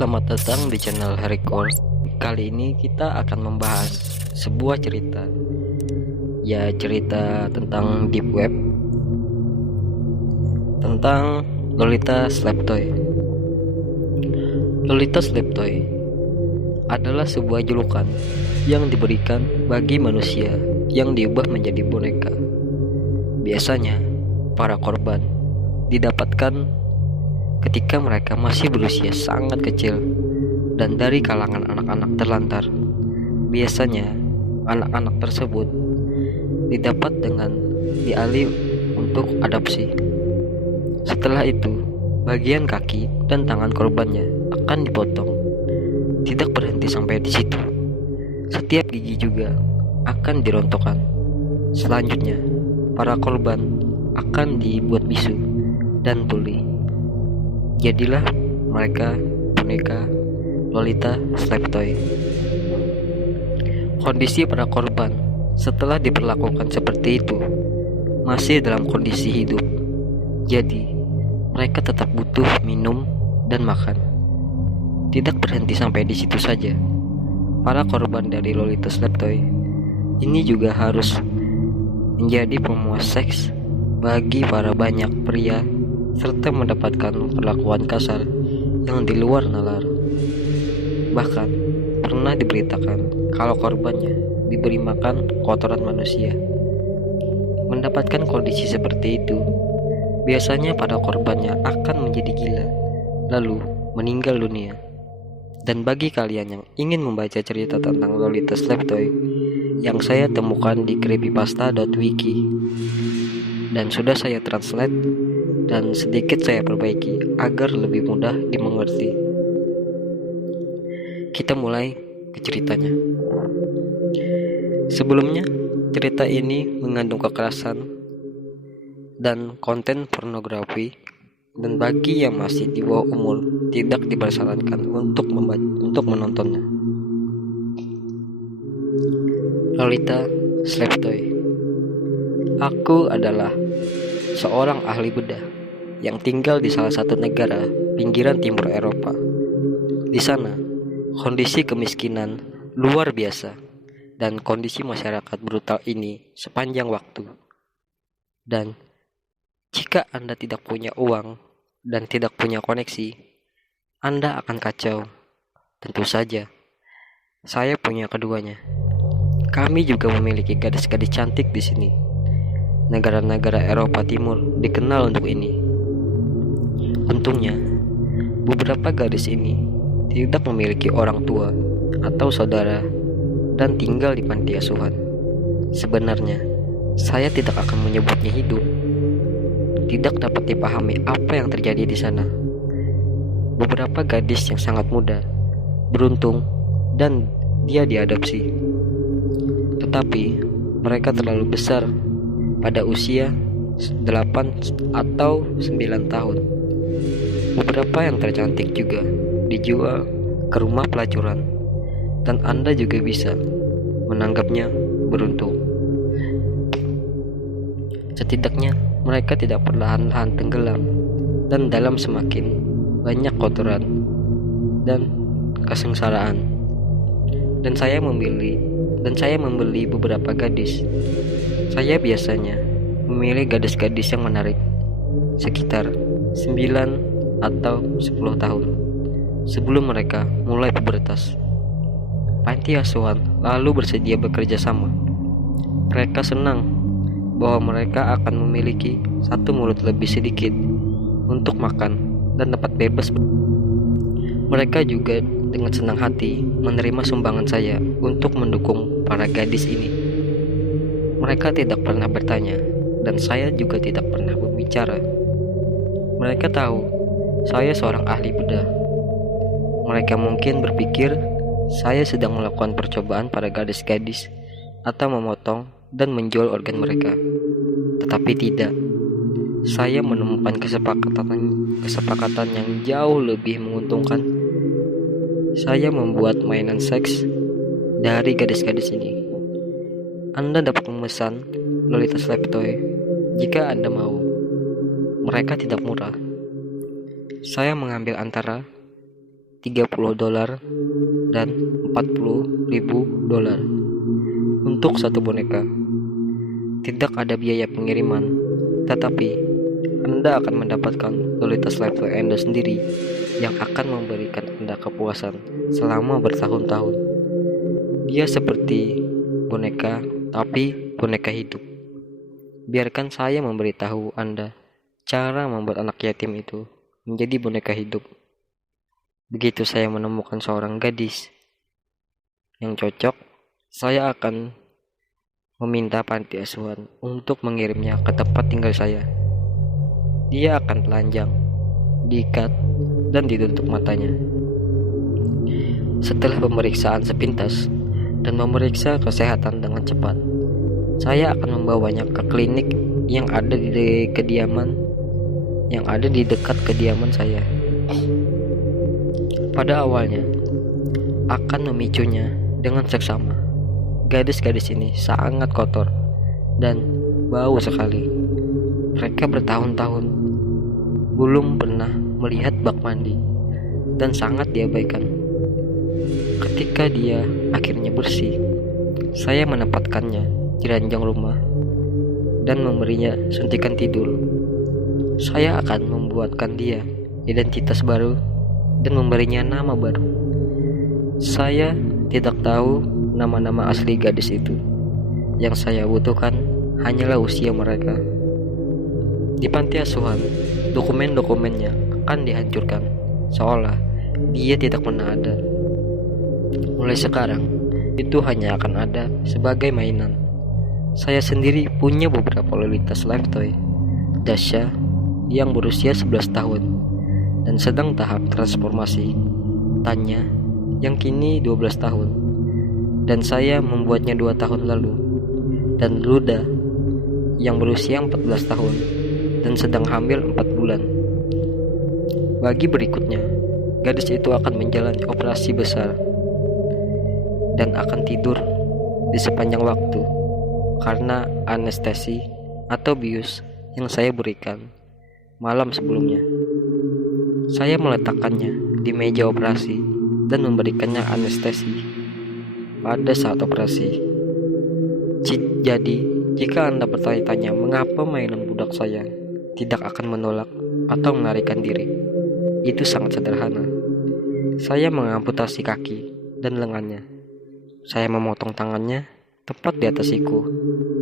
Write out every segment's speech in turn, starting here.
Selamat datang di channel Record. Kali ini kita akan membahas sebuah cerita. Ya, cerita tentang deep web, tentang Lolita Sleep Toy. Lolita Sleep Toy adalah sebuah julukan yang diberikan bagi manusia yang diubah menjadi boneka. Biasanya, para korban didapatkan ketika mereka masih berusia sangat kecil dan dari kalangan anak-anak terlantar. Biasanya, anak-anak tersebut didapat dengan dialih untuk adopsi. Setelah itu, bagian kaki dan tangan korbannya akan dipotong. Tidak berhenti sampai di situ. Setiap gigi juga akan dirontokkan. Selanjutnya, para korban akan dibuat bisu dan tuli. Jadilah mereka boneka Lolita Sleep Toy. Kondisi para korban setelah diperlakukan seperti itu masih dalam kondisi hidup. Jadi, mereka tetap butuh minum dan makan. Tidak berhenti sampai di situ saja. Para korban dari Lolita Sleep Toy ini juga harus menjadi pemuas seks bagi para banyak pria serta mendapatkan perlakuan kasar yang di luar nalar. Bahkan pernah diberitakan kalau korbannya diberi makan kotoran manusia. Mendapatkan kondisi seperti itu, biasanya pada korbannya akan menjadi gila, lalu meninggal dunia. Dan bagi kalian yang ingin membaca cerita tentang Lolita Sleep Toy yang saya temukan di creepypasta.wiki dan sudah saya translate dan sedikit saya perbaiki agar lebih mudah dimengerti. Kita mulai ke ceritanya. Sebelumnya, cerita ini mengandung kekerasan dan konten pornografi, dan bagi yang masih di bawah umur tidak dipersarankan untuk menontonnya. Lolita Sleep Toy. Aku adalah seorang ahli bedah yang tinggal di salah satu negara pinggiran timur Eropa. Di sana, kondisi kemiskinan luar biasa dan kondisi masyarakat brutal ini sepanjang waktu. Dan jika Anda tidak punya uang dan tidak punya koneksi, Anda akan kacau. Tentu saja, saya punya keduanya. Kami juga memiliki gadis-gadis cantik di sini. Negara-negara Eropa Timur dikenal untuk ini. Untungnya, beberapa gadis ini tidak memiliki orang tua atau saudara dan tinggal di panti asuhan. Sebenarnya, saya tidak akan menyebutnya hidup. Tidak dapat dipahami apa yang terjadi di sana. Beberapa gadis yang sangat muda, beruntung, dan dia diadopsi. Tetapi mereka terlalu besar pada usia 8 atau 9 tahun. Beberapa yang tercantik juga dijual ke rumah pelacuran, dan Anda juga bisa menanggapnya beruntung. Setidaknya mereka tidak perlahan-lahan tenggelam dan dalam semakin banyak kotoran dan kesengsaraan. Dan saya membeli beberapa gadis. Saya biasanya memilih gadis-gadis yang menarik, sekitar 9 atau 10 tahun sebelum mereka mulai pubertas. Panti asuhan lalu bersedia bekerja sama. Mereka senang bahwa mereka akan memiliki satu mulut lebih sedikit untuk makan dan dapat bebas. Mereka juga dengan senang hati menerima sumbangan saya untuk mendukung para gadis ini. Mereka tidak pernah bertanya, dan saya juga tidak pernah berbicara. Mereka tahu saya seorang ahli bedah. Mereka mungkin berpikir saya sedang melakukan percobaan pada gadis-gadis atau memotong dan menjual organ mereka. Tetapi tidak. Saya menemukan kesepakatan yang jauh lebih menguntungkan. Saya membuat mainan seks dari gadis-gadis ini. Anda dapat memesan Lolita Sleep Toy jika Anda mau. Mereka tidak murah. Saya mengambil antara $30 dan $40.000 untuk satu boneka. Tidak ada biaya pengiriman, tetapi Anda akan mendapatkan Lolita Slave Toy Anda sendiri yang akan memberikan Anda kepuasan selama bertahun-tahun. Dia seperti boneka, tapi boneka hidup. Biarkan saya memberitahu Anda cara membuat anak yatim itu menjadi boneka hidup. Begitu saya menemukan seorang gadis yang cocok, saya akan meminta panti asuhan untuk mengirimnya ke tempat tinggal saya. Dia akan telanjang, diikat, dan ditutup matanya. Setelah pemeriksaan sepintas dan memeriksa kesehatan dengan cepat, saya akan membawanya ke klinik yang ada di dekat kediaman saya. Pada awalnya akan memicunya dengan seksama. Gadis-gadis ini sangat kotor dan bau sekali. Mereka bertahun-tahun belum pernah melihat bak mandi dan sangat diabaikan. Ketika dia akhirnya bersih, saya menempatkannya di ranjang rumah dan memberinya suntikan tidur. Saya akan membuatkan dia identitas baru dan memberinya nama baru. Saya tidak tahu nama-nama asli gadis itu. Yang saya butuhkan hanyalah usia mereka. Di panti asuhan, dokumen-dokumennya akan dihancurkan, seolah dia tidak pernah ada. Mulai sekarang, itu hanya akan ada sebagai mainan. Saya sendiri punya beberapa Lolita Slave Toy. Dasha yang berusia 11 tahun dan sedang tahap transformasi, Tanya yang kini 12 tahun, dan saya membuatnya 2 tahun lalu, dan Luda yang berusia 14 tahun dan sedang hamil 4 bulan. Bagi berikutnya, gadis itu akan menjalani operasi besar dan akan tidur di sepanjang waktu karena anestesi atau bius yang saya berikan malam sebelumnya. Saya meletakkannya di meja operasi dan memberikannya anestesi pada saat operasi. Jadi, jika Anda bertanya-tanya mengapa mainan budak saya tidak akan menolak atau melarikan diri, itu sangat sederhana. Saya mengamputasi kaki dan lengannya. Saya memotong tangannya tepat di atas siku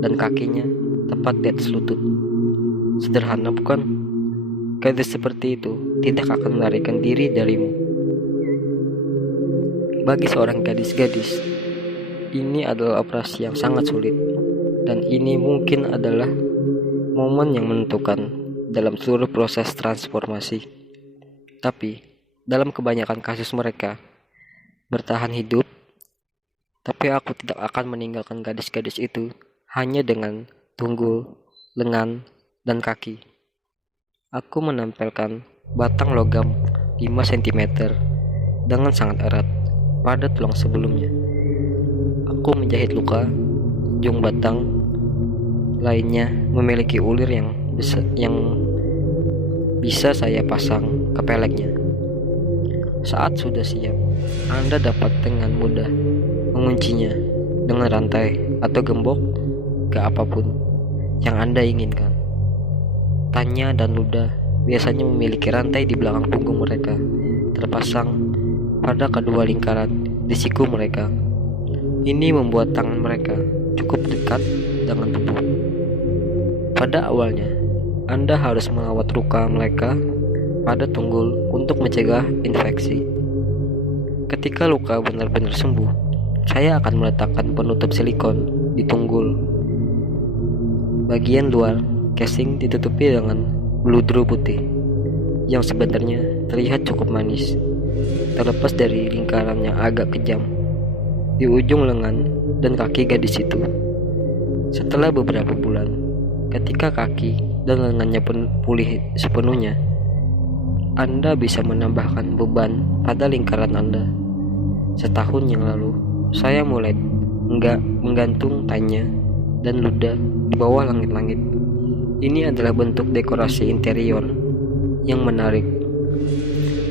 dan kakinya tepat di atas lutut. Sederhana bukan? Gadis seperti itu tidak akan melarikan diri darimu. Bagi seorang gadis-gadis, ini adalah operasi yang sangat sulit, dan ini mungkin adalah momen yang menentukan dalam seluruh proses transformasi. Tapi, dalam kebanyakan kasus mereka bertahan hidup, tapi aku tidak akan meninggalkan gadis-gadis itu hanya dengan tunggul, lengan, dan kaki. Aku menempelkan batang logam 5 cm dengan sangat erat pada tulang sebelumnya. Aku menjahit luka. Ujung batang lainnya memiliki ulir yang bisa saya pasang ke peleknya. Saat sudah siap, Anda dapat dengan mudah menguncinya dengan rantai atau gembok ke apapun yang Anda inginkan. Tanya dan Luda biasanya memiliki rantai di belakang punggung mereka, terpasang pada kedua lingkaran di siku mereka. Ini membuat tangan mereka cukup dekat dengan tubuh. Pada awalnya, Anda harus merawat luka mereka pada tunggul untuk mencegah infeksi. Ketika luka benar-benar sembuh, saya akan meletakkan penutup silikon di tunggul. Bagian luar casing ditutupi dengan bludru putih yang sebenarnya terlihat cukup manis, terlepas dari lingkaran yang agak kejam di ujung lengan dan kaki gadis itu. Setelah beberapa bulan, ketika kaki dan lengannya pulih sepenuhnya, Anda bisa menambahkan beban pada lingkaran Anda. Setahun yang lalu, saya mulai menggantung Tanya dan Luda di bawah langit-langit. Ini adalah bentuk dekorasi interior yang menarik.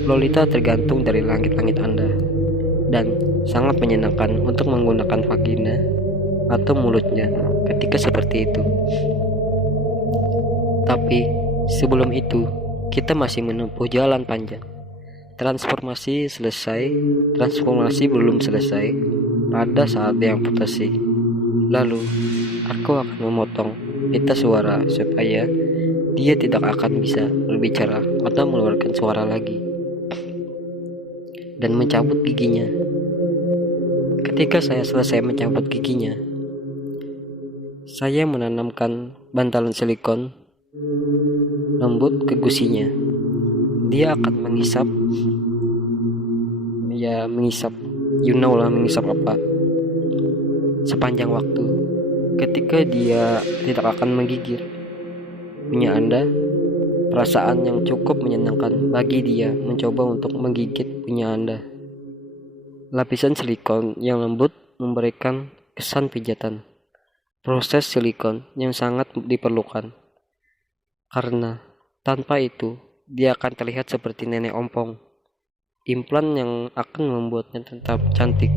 Lolita tergantung dari langit-langit Anda, dan sangat menyenangkan untuk menggunakan vagina atau mulutnya ketika seperti itu. Tapi sebelum itu, kita masih menempuh jalan panjang. Transformasi belum selesai pada saat diamputasi. Lalu, aku akan memotong pita suara supaya dia tidak akan bisa berbicara atau mengeluarkan suara lagi, dan mencabut giginya. Ketika saya selesai mencabut giginya, saya menanamkan bantalan silikon lembut ke gusinya. Dia akan mengisap, mengisap apa, sepanjang waktu. Ketika dia tidak akan menggigit punya Anda, perasaan yang cukup menyenangkan bagi dia mencoba untuk menggigit punya Anda. Lapisan silikon yang lembut memberikan kesan pijatan. Proses silikon yang sangat diperlukan, karena tanpa itu dia akan terlihat seperti nenek ompong. Implan yang akan membuatnya tetap cantik.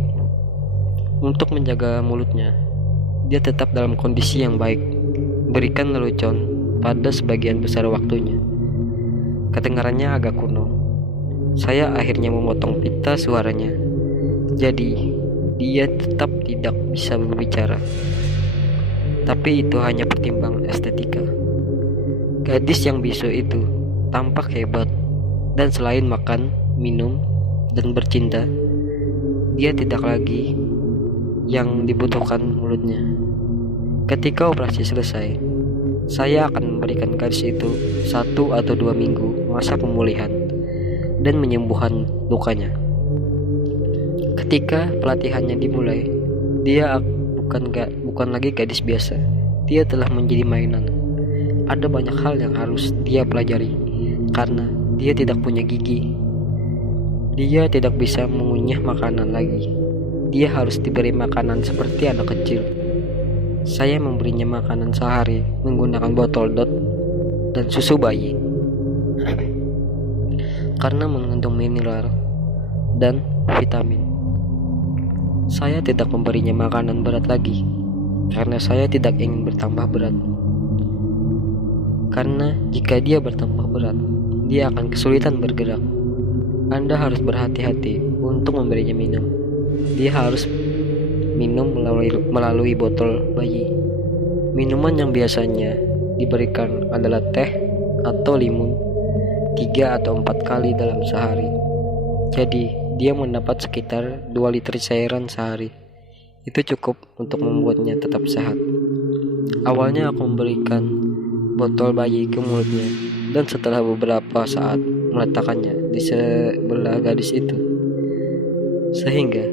Untuk menjaga mulutnya, dia tetap dalam kondisi yang baik. Berikan lelucon pada sebagian besar waktunya. Kedengarannya agak kuno. Saya akhirnya memotong pita suaranya, jadi dia tetap tidak bisa berbicara. Tapi itu hanya pertimbangan estetika. Gadis yang bisu itu tampak hebat, dan selain makan, minum, dan bercinta, dia tidak lagi yang dibutuhkan mulutnya. Ketika operasi selesai, saya akan memberikan gadis itu 1 atau 2 minggu masa pemulihan dan menyembuhkan lukanya. Ketika pelatihannya dimulai, dia bukan lagi gadis biasa. Dia telah menjadi mainan. Ada banyak hal yang harus dia pelajari, karena dia tidak punya gigi. Dia tidak bisa mengunyah makanan lagi. Dia harus diberi makanan seperti anak kecil. Saya memberinya makanan sehari menggunakan botol dot dan susu bayi, karena mengandung mineral dan vitamin. Saya tidak memberinya makanan berat lagi, karena saya tidak ingin bertambah berat. Karena jika dia bertambah berat, dia akan kesulitan bergerak. Anda harus berhati-hati untuk memberinya minum. Dia harus minum melalui botol bayi. Minuman yang biasanya diberikan adalah teh atau limun 3 atau 4 kali dalam sehari. Jadi dia mendapat sekitar 2 liter cairan sehari. Itu cukup untuk membuatnya tetap sehat. Awalnya aku memberikan botol bayi ke mulutnya, dan setelah beberapa saat meletakkannya di sebelah gadis itu, sehingga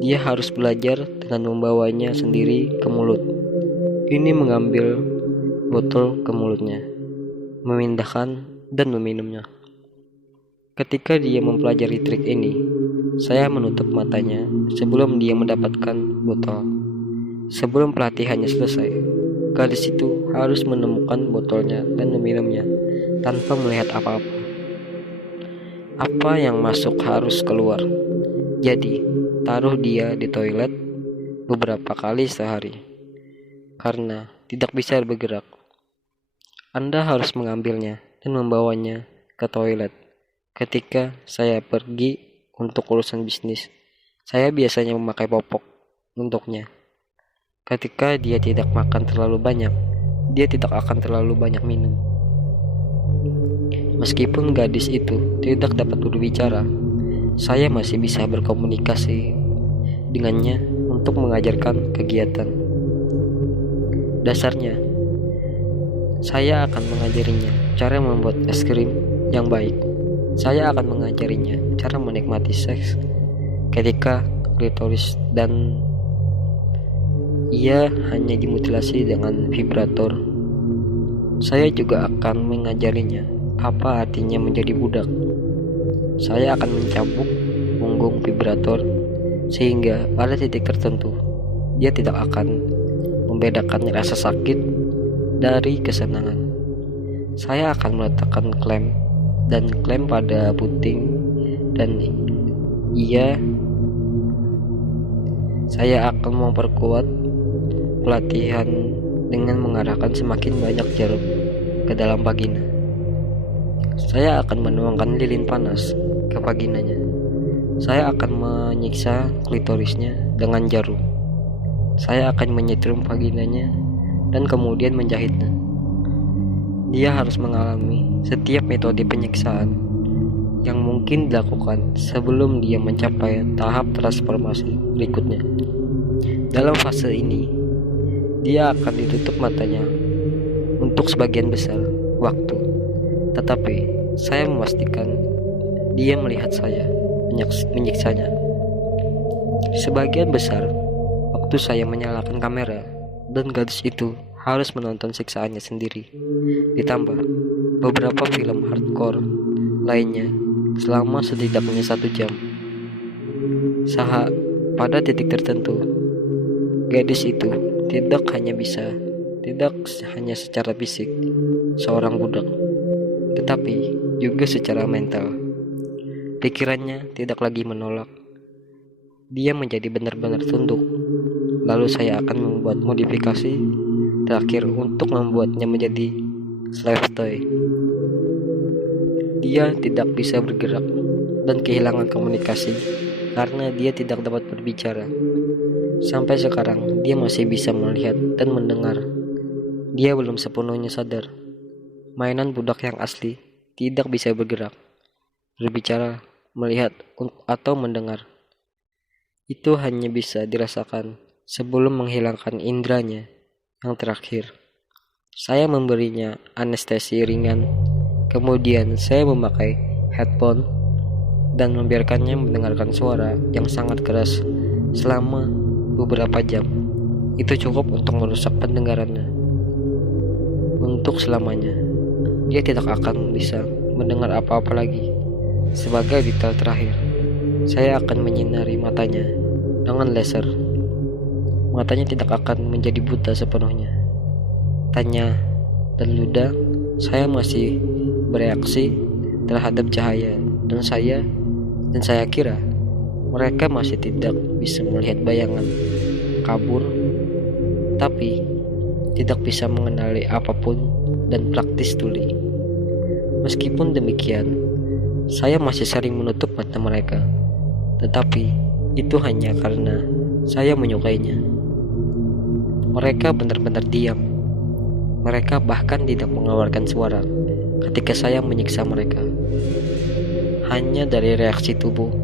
dia harus belajar dengan membawanya sendiri ke mulut. Ini mengambil botol ke mulutnya, memindahkan dan meminumnya. Ketika dia mempelajari trik ini, saya menutup matanya sebelum dia mendapatkan botol. Sebelum pelatihannya selesai, gadis itu harus menemukan botolnya dan meminumnya tanpa melihat apa-apa. Apa yang masuk harus keluar. Jadi, taruh dia di toilet beberapa kali sehari. Karena tidak bisa bergerak, Anda harus mengambilnya dan membawanya ke toilet. Ketika saya pergi untuk urusan bisnis, saya biasanya memakai popok untuknya. Ketika dia tidak makan terlalu banyak, dia tidak akan terlalu banyak minum. Meskipun gadis itu tidak dapat berbicara, saya masih bisa berkomunikasi dengannya untuk mengajarkan kegiatan. Dasarnya, saya akan mengajarinya cara membuat es krim yang baik. Saya akan mengajarinya cara menikmati seks ketika klitoris, dan ia hanya dimutilasi dengan vibrator. Saya juga akan mengajarinya apa artinya menjadi budak. Saya akan mencambuk punggung vibrator sehingga pada titik tertentu dia tidak akan membedakan rasa sakit dari kesenangan. Saya akan meletakkan klem pada puting dan saya akan memperkuat pelatihan dengan mengarahkan semakin banyak jarum ke dalam vagina. Saya akan menuangkan lilin panas ke vaginanya. Saya akan menyiksa klitorisnya dengan jarum. Saya akan menyetrum vaginanya dan kemudian menjahitnya. Dia harus mengalami setiap metode penyiksaan yang mungkin dilakukan sebelum dia mencapai tahap transformasi berikutnya. Dalam fase ini, dia akan ditutup matanya untuk sebagian besar waktu. Tetapi saya memastikan dia melihat saya menyiksanya. Sebagian besar waktu saya menyalakan kamera dan gadis itu harus menonton siksaannya sendiri. Ditambah beberapa film hardcore lainnya selama setidaknya 1 jam. Pada titik tertentu, gadis itu tidak hanya secara fisik seorang budak, tetapi juga secara mental. Pikirannya tidak lagi menolak. Dia menjadi benar-benar tunduk. Lalu saya akan membuat modifikasi terakhir untuk membuatnya menjadi slave toy. Dia tidak bisa bergerak dan kehilangan komunikasi karena dia tidak dapat berbicara. Sampai sekarang dia masih bisa melihat dan mendengar. Dia belum sepenuhnya sadar. Mainan budak yang asli tidak bisa bergerak, berbicara, melihat, atau mendengar. Itu hanya bisa dirasakan sebelum menghilangkan indranya yang terakhir. Saya memberinya anestesi ringan, kemudian saya memakai headphone dan membiarkannya mendengarkan suara yang sangat keras selama beberapa jam. Itu cukup untuk merusak pendengarannya untuk selamanya. Dia tidak akan bisa mendengar apa-apa lagi. Sebagai detail terakhir, saya akan menyinari matanya dengan laser. Matanya tidak akan menjadi buta sepenuhnya. Tanya dan ludah saya masih bereaksi terhadap cahaya, dan saya kira mereka masih tidak bisa melihat bayangan kabur, tapi tidak bisa mengenali apapun dan praktis tuli. Meskipun demikian, saya masih sering menutup mata mereka, tetapi itu hanya karena saya menyukainya. Mereka benar-benar diam. Mereka bahkan tidak mengeluarkan suara ketika saya menyiksa mereka. Hanya dari reaksi tubuh,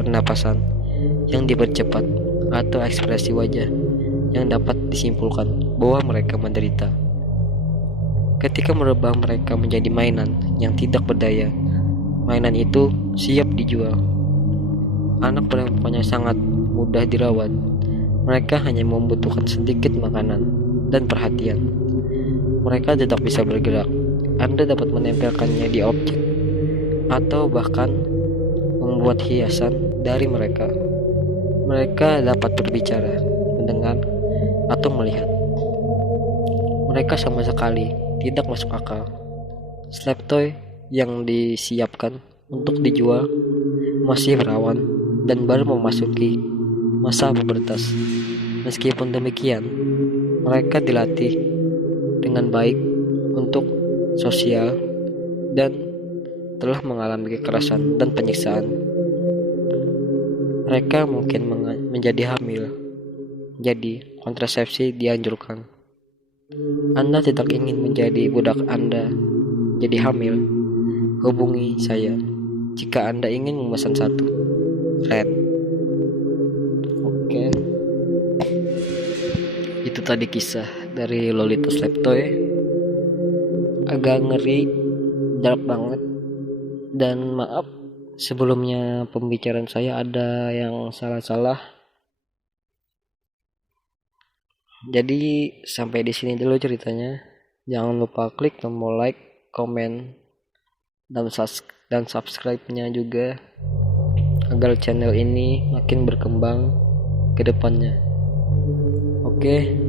pernapasan yang dipercepat, atau ekspresi wajah yang dapat disimpulkan bahwa mereka menderita. Ketika merubah mereka menjadi mainan yang tidak berdaya, mainan itu siap dijual. Anak perempuannya sangat mudah dirawat. Mereka hanya membutuhkan sedikit makanan dan perhatian. Mereka tidak bisa bergerak. Anda dapat menempelkannya di objek, atau bahkan membuat hiasan dari mereka. Mereka dapat berbicara, mendengar, atau melihat. Mereka sama sekali tidak masuk akal. Slave toy yang disiapkan untuk dijual masih berawan dan baru memasuki masa pubertas. Meskipun demikian, mereka dilatih dengan baik untuk sosial dan telah mengalami kekerasan dan penyiksaan. Mereka mungkin menjadi hamil, jadi kontrasepsi dianjurkan. Anda tidak ingin menjadi budak Anda jadi hamil? Hubungi saya jika Anda ingin memesan satu. Red. Oke. Itu tadi kisah dari Lolita Slave Toy. Agak ngeri, dark banget. Dan maaf sebelumnya pembicaraan saya ada yang salah-salah. Jadi sampai di sini dulu ceritanya. Jangan lupa klik tombol like, komen, dan subscribe-nya juga agar channel ini makin berkembang ke depannya. Oke.